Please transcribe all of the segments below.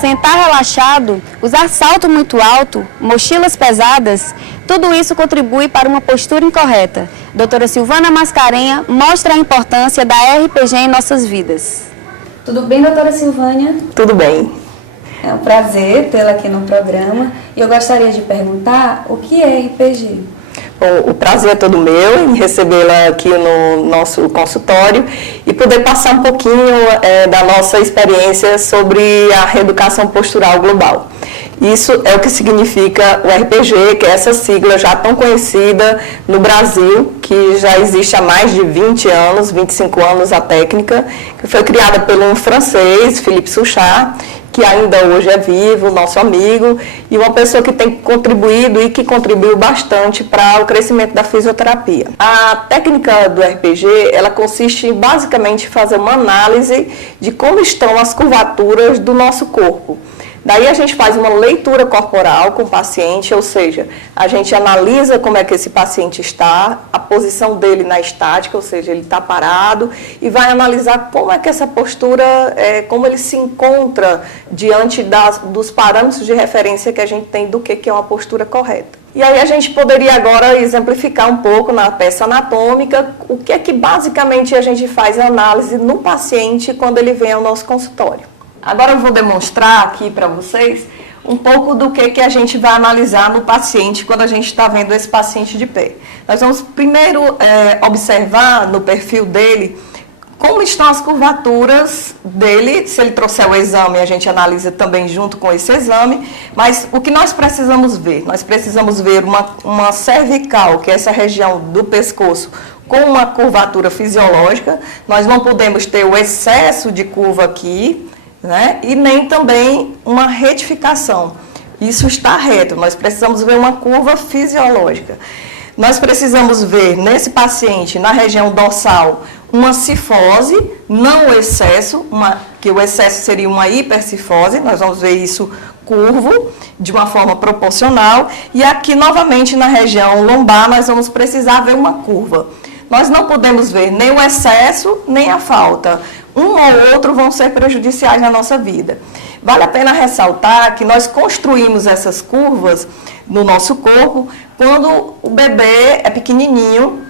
Sentar relaxado, usar salto muito alto, mochilas pesadas, tudo isso contribui para uma postura incorreta. Doutora Silvana Mascarenha mostra a importância da RPG em nossas vidas. Tudo bem, doutora Silvânia? Tudo bem. É um prazer tê-la aqui no programa e eu gostaria de perguntar o que é RPG? Bom, o prazer é todo meu em recebê-la aqui no nosso consultório e poder passar um pouquinho da nossa experiência sobre a reeducação postural global. Isso é o que significa o RPG, que é essa sigla já tão conhecida no Brasil, que já existe há mais de 20 anos, 25 anos a técnica, que foi criada por um francês, Philippe Suchard, que ainda hoje é vivo, nosso amigo, e uma pessoa que tem contribuído e que contribuiu bastante para o crescimento da fisioterapia. A técnica do RPG, ela consiste em basicamente fazer uma análise de como estão as curvaturas do nosso corpo. Daí a gente faz uma leitura corporal com o paciente, ou seja, a gente analisa como é que esse paciente está, a posição dele na estática, ou seja, ele está parado, e vai analisar como é que essa postura, como ele se encontra diante dos parâmetros de referência que a gente tem do que é uma postura correta. E aí a gente poderia agora exemplificar um pouco na peça anatômica o que é que basicamente a gente faz a análise no paciente quando ele vem ao nosso consultório. Agora eu vou demonstrar aqui para vocês um pouco do que a gente vai analisar no paciente quando a gente está vendo esse paciente de pé. Nós vamos primeiro observar no perfil dele como estão as curvaturas dele. Se ele trouxer o exame, a gente analisa também junto com esse exame. Mas o que nós precisamos ver? Nós precisamos ver uma cervical, que é essa região do pescoço, com uma curvatura fisiológica. Nós não podemos ter o excesso de curva aqui, né? E nem também uma retificação. Isso está reto, nós precisamos ver uma curva fisiológica. Nós precisamos ver nesse paciente, na região dorsal, uma cifose, não o excesso, que o excesso seria uma hipercifose, nós vamos ver isso curvo, de uma forma proporcional. E aqui, novamente, na região lombar, nós vamos precisar ver uma curva. Nós não podemos ver nem o excesso, nem a falta. Um ou outro vão ser prejudiciais na nossa vida. Vale a pena ressaltar que nós construímos essas curvas no nosso corpo quando o bebê é pequenininho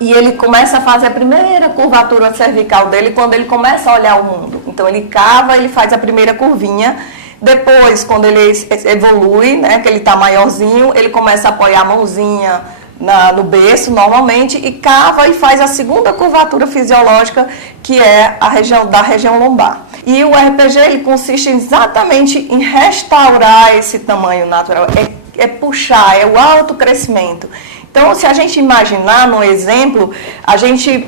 e ele começa a fazer a primeira curvatura cervical dele quando ele começa a olhar o mundo. Então ele cava, ele faz a primeira curvinha. Depois, quando ele evolui, né, que ele está maiorzinho, ele começa a apoiar a mãozinha no berço, normalmente, e cava e faz a segunda curvatura fisiológica, que é a região lombar. E o RPG, ele consiste exatamente em restaurar esse tamanho natural, é puxar, é o autocrescimento. Então, se a gente imaginar no exemplo,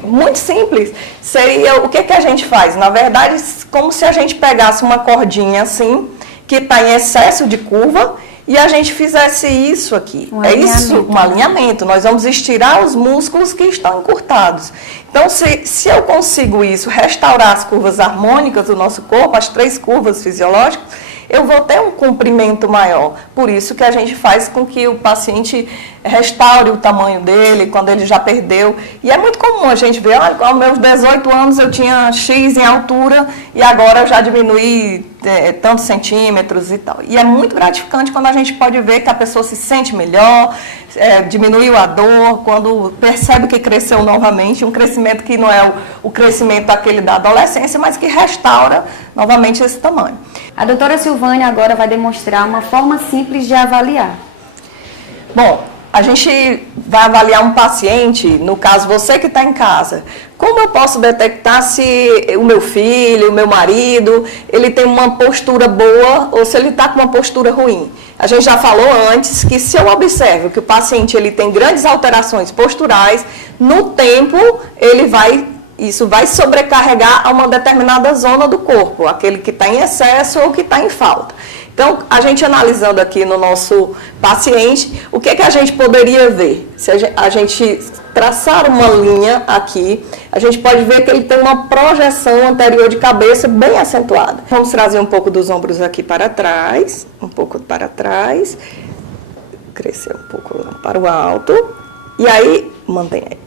muito simples, seria o que a gente faz? Na verdade, como se a gente pegasse uma cordinha assim, que está em excesso de curva, e a gente fizesse isso aqui. Um alinhamento. Nós vamos estirar os músculos que estão encurtados. Então, se eu consigo isso, restaurar as curvas harmônicas do nosso corpo, as 3 curvas fisiológicas, eu vou ter um comprimento maior. Por isso que a gente faz com que o paciente restaure o tamanho dele quando ele já perdeu. E é muito comum a gente ver, olha, aos meus 18 anos eu tinha X em altura e agora eu já diminuí tantos centímetros e tal. E é muito gratificante quando a gente pode ver que a pessoa se sente melhor, diminuiu a dor, quando percebe que cresceu novamente, um crescimento que não é o crescimento aquele da adolescência, mas que restaura novamente esse tamanho. A doutora Silvânia agora vai demonstrar uma forma simples de avaliar. Bom, a gente vai avaliar um paciente, no caso você que está em casa. Como eu posso detectar se o meu filho, o meu marido, ele tem uma postura boa ou se ele está com uma postura ruim? A gente já falou antes que se eu observo que o paciente ele tem grandes alterações posturais, no tempo isso vai sobrecarregar a uma determinada zona do corpo, aquele que está em excesso ou que está em falta. Então, a gente analisando aqui no nosso paciente, o que a gente poderia ver? Se a gente traçar uma linha aqui, a gente pode ver que ele tem uma projeção anterior de cabeça bem acentuada. Vamos trazer um pouco dos ombros aqui para trás, um pouco para trás, crescer um pouco para o alto, e aí, mantém aí.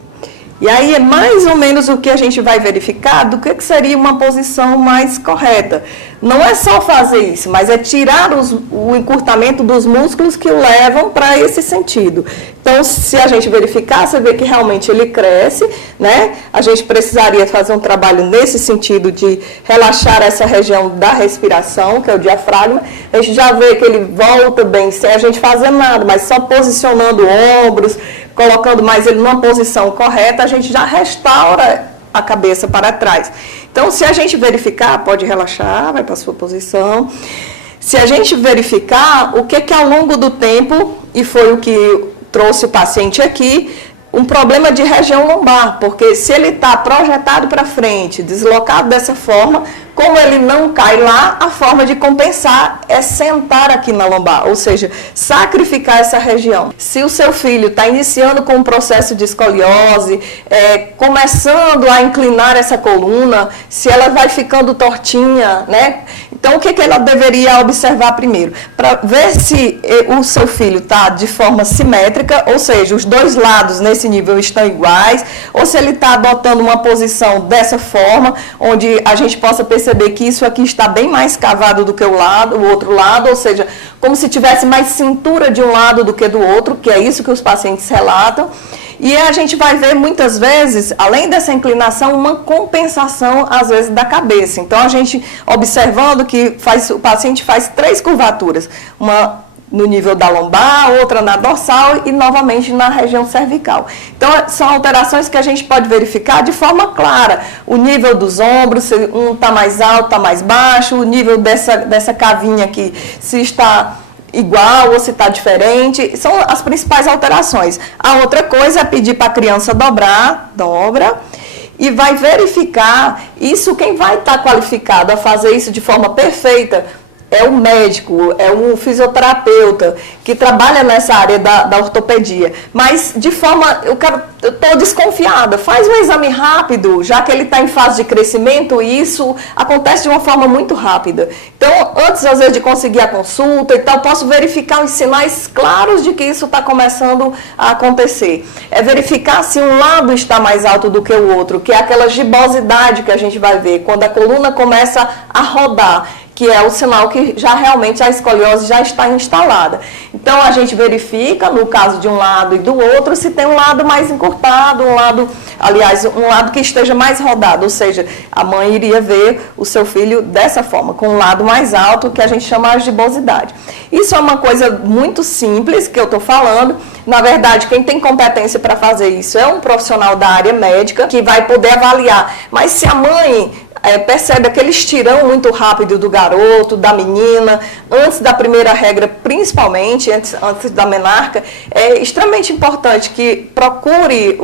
E aí é mais ou menos o que a gente vai verificar do que seria uma posição mais correta. Não é só fazer isso, mas é tirar o encurtamento dos músculos que o levam para esse sentido. Então, se a gente verificar, você vê que realmente ele cresce, né? A gente precisaria fazer um trabalho nesse sentido de relaxar essa região da respiração, que é o diafragma. A gente já vê que ele volta bem sem a gente fazer nada, mas só posicionando ombros, colocando mais ele numa posição correta, a gente já restaura a cabeça para trás. Então, se a gente verificar, pode relaxar, vai para a sua posição. Se a gente verificar o que ao longo do tempo, e foi o que trouxe o paciente aqui, um problema de região lombar, porque se ele está projetado para frente, deslocado dessa forma, como ele não cai lá, a forma de compensar é sentar aqui na lombar, ou seja, sacrificar essa região. Se o seu filho está iniciando com um processo de escoliose, começando a inclinar essa coluna, se ela vai ficando tortinha, né? Então, o que ela deveria observar primeiro? Para ver se o seu filho está de forma simétrica, ou seja, os dois lados nesse nível estão iguais, ou se ele está adotando uma posição dessa forma, onde a gente possa perceber que isso aqui está bem mais cavado do que o outro lado, ou seja, como se tivesse mais cintura de um lado do que do outro, que é isso que os pacientes relatam. E a gente vai ver muitas vezes, além dessa inclinação, uma compensação, às vezes, da cabeça. Então, a gente observando que o paciente faz 3 curvaturas, uma no nível da lombar, outra na dorsal e, novamente, na região cervical. Então, são alterações que a gente pode verificar de forma clara. O nível dos ombros, se um está mais alto, está mais baixo, o nível dessa cavinha aqui, se está igual ou se está diferente, são as principais alterações. A outra coisa é pedir para a criança dobrar, dobra, e vai verificar isso. Quem vai estar qualificado a fazer isso de forma perfeita é o médico, é um fisioterapeuta que trabalha nessa área da ortopedia. Mas de forma, eu estou desconfiada, faz um exame rápido, já que ele está em fase de crescimento, e isso acontece de uma forma muito rápida. Então, antes às vezes de conseguir a consulta e tal, posso verificar os sinais claros de que isso está começando a acontecer. É verificar se um lado está mais alto do que o outro, que é aquela gibosidade que a gente vai ver, quando a coluna começa a rodar, que é o sinal que já realmente a escoliose já está instalada. Então, a gente verifica, no caso de um lado e do outro, se tem um lado mais encurtado, um lado que esteja mais rodado, ou seja, a mãe iria ver o seu filho dessa forma, com um lado mais alto, que a gente chama de gibosidade. Isso é uma coisa muito simples que eu estou falando. Na verdade, quem tem competência para fazer isso é um profissional da área médica, que vai poder avaliar. Mas se a mãe percebe aquele estirão muito rápido do garoto, da menina, antes da primeira regra, principalmente, antes da menarca, é extremamente importante que procure,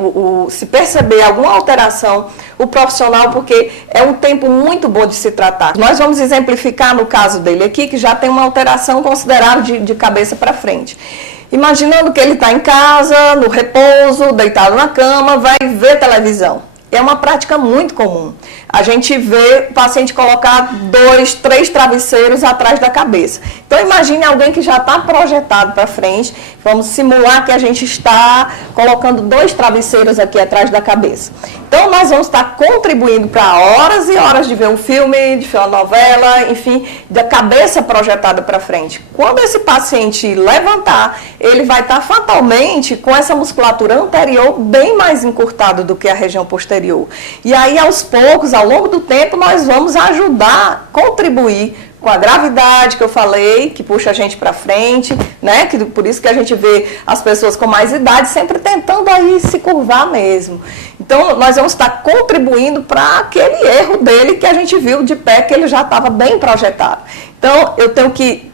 se perceber alguma alteração, o profissional, porque é um tempo muito bom de se tratar. Nós vamos exemplificar no caso dele aqui, que já tem uma alteração considerável de cabeça para frente. Imaginando que ele está em casa, no repouso, deitado na cama, vai ver televisão. É uma prática muito comum. A gente vê o paciente colocar 2, 3 travesseiros atrás da cabeça. Então, imagine alguém que já está projetado para frente. Vamos simular que a gente está colocando 2 travesseiros aqui atrás da cabeça. Então, nós vamos estar contribuindo para horas e horas de ver um filme, de ver uma novela, enfim, da cabeça projetada para frente. Quando esse paciente levantar, ele vai estar fatalmente com essa musculatura anterior bem mais encurtada do que a região posterior. E aí, aos poucos, ao longo do tempo, nós vamos ajudar, contribuir com a gravidade que eu falei, que puxa a gente para frente, né? Por isso que a gente vê as pessoas com mais idade sempre tentando aí se curvar mesmo. Então, nós vamos estar contribuindo para aquele erro dele que a gente viu de pé, que ele já estava bem projetado. Então, eu tenho que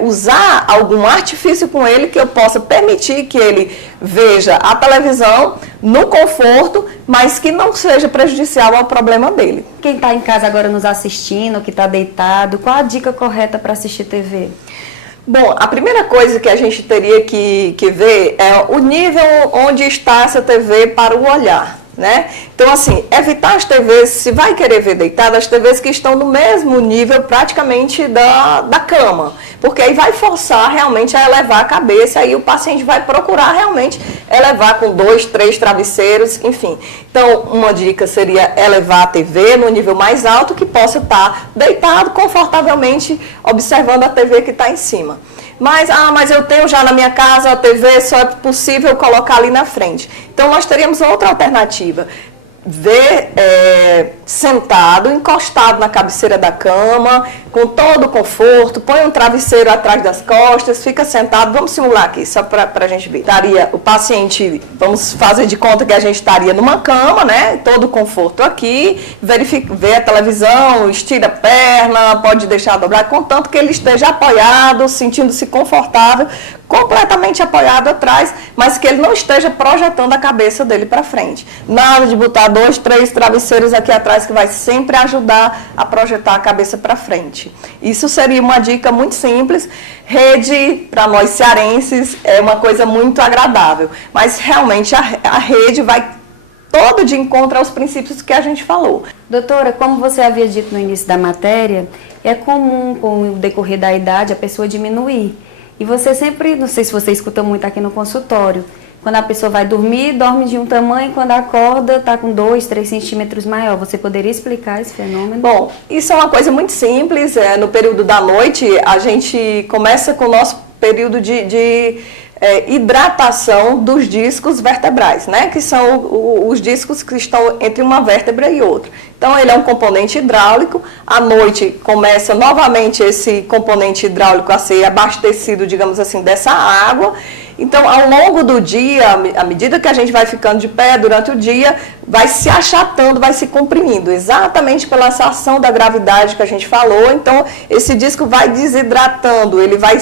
usar algum artifício com ele que eu possa permitir que ele veja a televisão no conforto, mas que não seja prejudicial ao problema dele. Quem está em casa agora nos assistindo, que está deitado, qual a dica correta para assistir TV? Bom, a primeira coisa que a gente teria que ver é o nível onde está essa TV para o olhar. né? Então, assim, evitar as TVs, se vai querer ver deitado, as TVs que estão no mesmo nível praticamente da cama, porque aí vai forçar realmente a elevar a cabeça, aí o paciente vai procurar realmente elevar com 2, 3 travesseiros, enfim. Então, uma dica seria elevar a TV no nível mais alto, que possa estar deitado confortavelmente, observando a TV que está em cima. Mas eu tenho já na minha casa a TV, só é possível colocar ali na frente. Então, nós teríamos outra alternativa. Ver sentado, encostado na cabeceira da cama, com todo o conforto, põe um travesseiro atrás das costas, fica sentado, vamos simular aqui, só para a gente ver. Estaria o paciente, vamos fazer de conta que a gente estaria numa cama, né, todo o conforto aqui, vê a televisão, estira a perna, pode deixar dobrar, contanto que ele esteja apoiado, sentindo-se confortável, completamente apoiado atrás, mas que ele não esteja projetando a cabeça dele para frente. Nada de botar 2, 3 travesseiros aqui atrás, que vai sempre ajudar a projetar a cabeça para frente. Isso seria uma dica muito simples. Rede, para nós cearenses, é uma coisa muito agradável, mas realmente a rede vai todo de encontro aos princípios que a gente falou. Doutora, como você havia dito no início da matéria, é comum, com o decorrer da idade, a pessoa diminuir. E você sempre, não sei se você escuta muito aqui no consultório, quando a pessoa vai dormir, dorme de um tamanho, quando acorda, está com 2, 3 centímetros maior. Você poderia explicar esse fenômeno? Bom, isso é uma coisa muito simples. No período da noite, a gente começa com o nosso período de hidratação dos discos vertebrais, né? Que são os discos que estão entre uma vértebra e outra. Então, ele é um componente hidráulico. À noite, começa novamente esse componente hidráulico a ser abastecido, digamos assim, dessa água. Então, ao longo do dia, à medida que a gente vai ficando de pé durante o dia, vai se achatando, vai se comprimindo, exatamente pela ação da gravidade que a gente falou. Então, esse disco vai desidratando, ele vai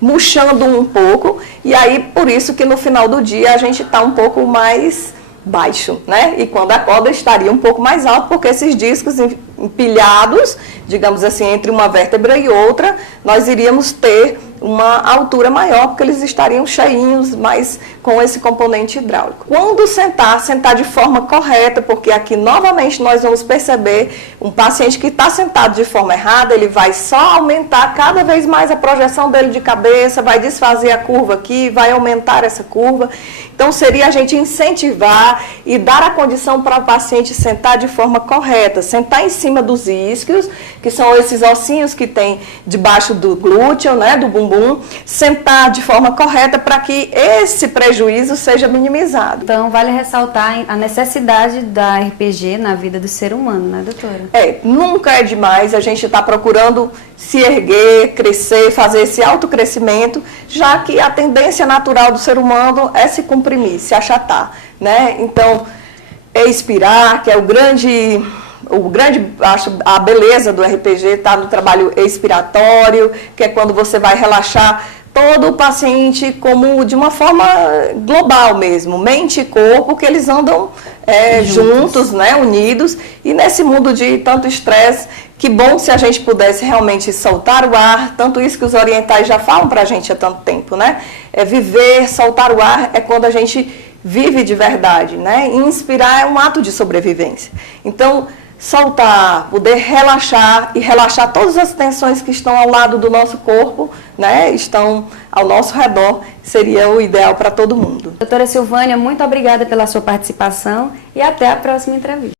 murchando um pouco, e aí, por isso que no final do dia a gente está um pouco mais baixo, né? E quando acorda estaria um pouco mais alto, porque esses discos empilhados, digamos assim, entre uma vértebra e outra, nós iríamos ter uma altura maior, porque eles estariam cheinhos, mas com esse componente hidráulico. Quando sentar de forma correta, porque aqui novamente nós vamos perceber um paciente que está sentado de forma errada, ele vai só aumentar cada vez mais a projeção dele de cabeça, vai desfazer a curva aqui, vai aumentar essa curva. Então, seria a gente incentivar e dar a condição para o paciente sentar de forma correta, sentar em cima dos isquios, que são esses ossinhos que tem debaixo do glúteo, né, do bumbum, sentar de forma correta para que esse prejuízo seja minimizado. Então, vale ressaltar a necessidade da RPG na vida do ser humano, né, doutora? Nunca é demais a gente estar procurando se erguer, crescer, fazer esse autocrescimento, já que a tendência natural do ser humano é se comprimir, se achatar, né? Então, expirar, que é acho, a beleza do RPG está no trabalho expiratório, que é quando você vai relaxar todo o paciente como de uma forma global mesmo, mente e corpo, que eles andam juntos, né, unidos, e nesse mundo de tanto estresse, que bom se a gente pudesse realmente soltar o ar, tanto isso que os orientais já falam para a gente há tanto tempo, né? Viver, soltar o ar é quando a gente vive de verdade, né? E inspirar é um ato de sobrevivência. Então, soltar, poder relaxar e relaxar todas as tensões que estão ao lado do nosso corpo, né, estão ao nosso redor, seria o ideal para todo mundo. Doutora Silvânia, muito obrigada pela sua participação e até a próxima entrevista.